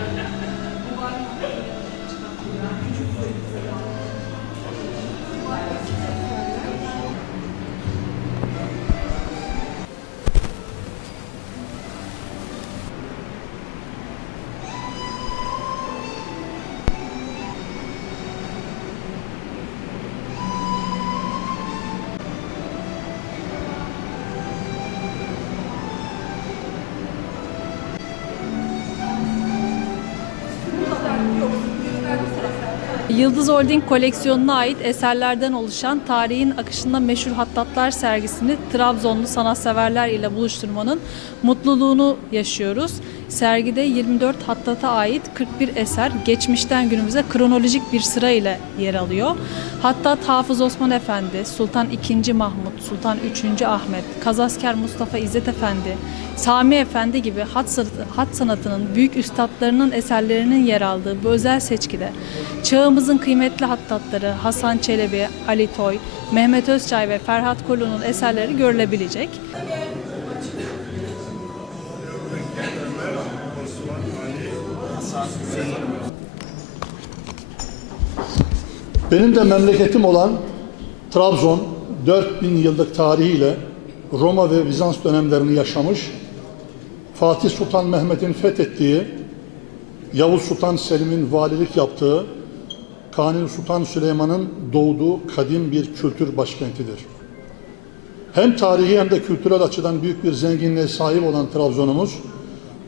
Bu var mı? Küçük boyutlu. Yıldız Holding koleksiyonuna ait eserlerden oluşan tarihin akışında meşhur hattatlar sergisini Trabzonlu sanatseverler ile buluşturmanın mutluluğunu yaşıyoruz. Sergide 24 hattata ait 41 eser geçmişten günümüze kronolojik bir sıra ile yer alıyor. Hattat Hafız Osman Efendi, Sultan II. Mahmut, Sultan III. Ahmet, Kazasker Mustafa İzzet Efendi, Sami Efendi gibi hat, sanatı- hat sanatının büyük üstadlarının eserlerinin yer aldığı bu özel seçkide çağımızın kıymetli hattatları Hasan Çelebi, Ali Toy, Mehmet Özçay ve Ferhat Kolu'nun eserleri görülebilecek. Benim de memleketim olan Trabzon 4000 yıllık tarihiyle Roma ve Bizans dönemlerini yaşamış, Fatih Sultan Mehmet'in fethettiği, Yavuz Sultan Selim'in valilik yaptığı, Kanuni Sultan Süleyman'ın doğduğu kadim bir kültür başkentidir. Hem tarihi hem de kültürel açıdan büyük bir zenginliğe sahip olan Trabzon'umuz,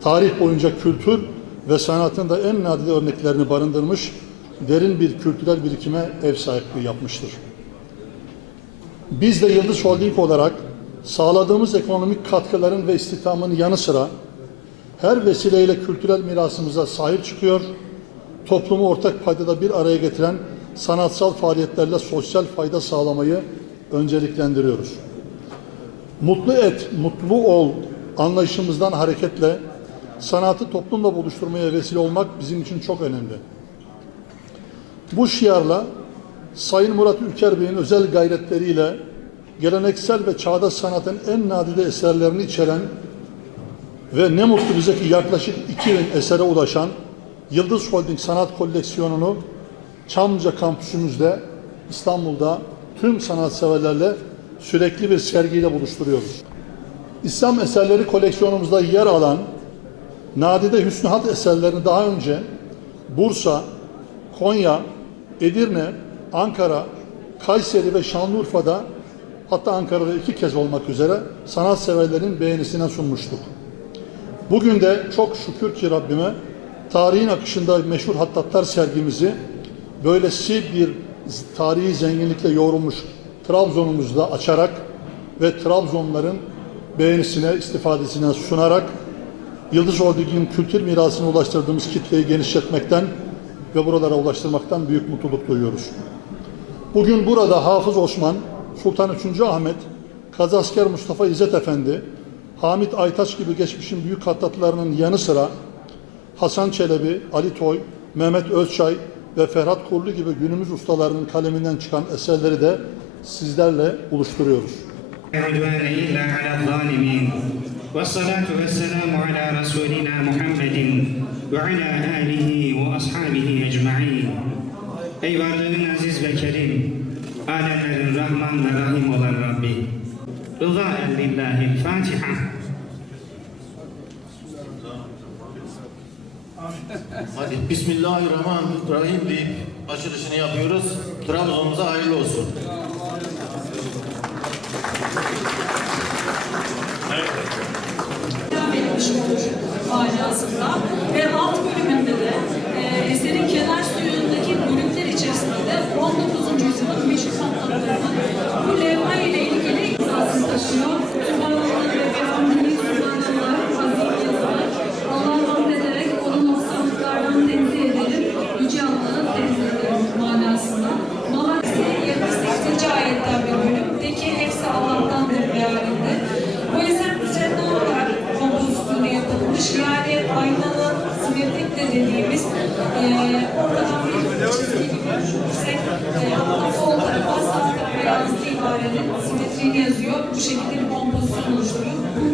tarih boyunca kültür ve sanatın da en nadide örneklerini barındırmış derin bir kültürel birikime ev sahipliği yapmıştır. Biz de Yıldız Holding olarak sağladığımız ekonomik katkıların ve istihdamın yanı sıra her vesileyle kültürel mirasımıza sahip çıkıyor, toplumu ortak paydada bir araya getiren sanatsal faaliyetlerle sosyal fayda sağlamayı önceliklendiriyoruz. Mutlu et, mutlu ol anlayışımızdan hareketle sanatı toplumla buluşturmaya vesile olmak bizim için çok önemli. Bu şiarla Sayın Murat Ülker Bey'in özel gayretleriyle geleneksel ve çağdaş sanatın en nadide eserlerini içeren ve ne mutlu bize ki yaklaşık 2000 esere ulaşan Yıldız Holding Sanat Koleksiyonunu Çamlıca kampüsümüzde İstanbul'da tüm sanatseverlerle sürekli bir sergiyle buluşturuyoruz. İslam eserleri koleksiyonumuzda yer alan nadide Hüsnü Hat eserlerini daha önce Bursa, Konya, Edirne, Ankara, Kayseri ve Şanlıurfa'da hatta Ankara'da iki kez olmak üzere sanatseverlerin beğenisine sunmuştuk. Bugün de çok şükür ki Rabbime tarihin akışında meşhur hattatlar sergimizi böylesi bir tarihi zenginlikle yoğrulmuş Trabzon'umuzda açarak ve Trabzonların beğenisine, istifadesine sunarak Yıldız Holding'in kültür mirasını ulaştırdığımız kitleyi genişletmekten ve buralara ulaştırmaktan büyük mutluluk duyuyoruz. Bugün burada Hafız Osman, Sultan III. Ahmet, Kazasker Mustafa İzzet Efendi, Hamit Aytaç gibi geçmişin büyük hattatlarının yanı sıra Hasan Çelebi, Ali Toy, Mehmet Özçay ve Ferhat Kurlu gibi günümüz ustalarının kaleminden çıkan eserleri de sizlerle buluşturuyoruz. عدوان إلا على الظالمين والصلاة والسلام على رسولنا محمد وعلى آله وأصحابه أجمعين Ey varlığın aziz ve kerim, alemlerin Rahman ve Rahim olan Rabbi. Rıza lillahi Fatiha. Hadi Bismillahirrahmanirrahim deyip açılışını yapıyoruz. Trabzon'umuza hayırlı olsun. Bu şekilde bir kompozisyon yazılara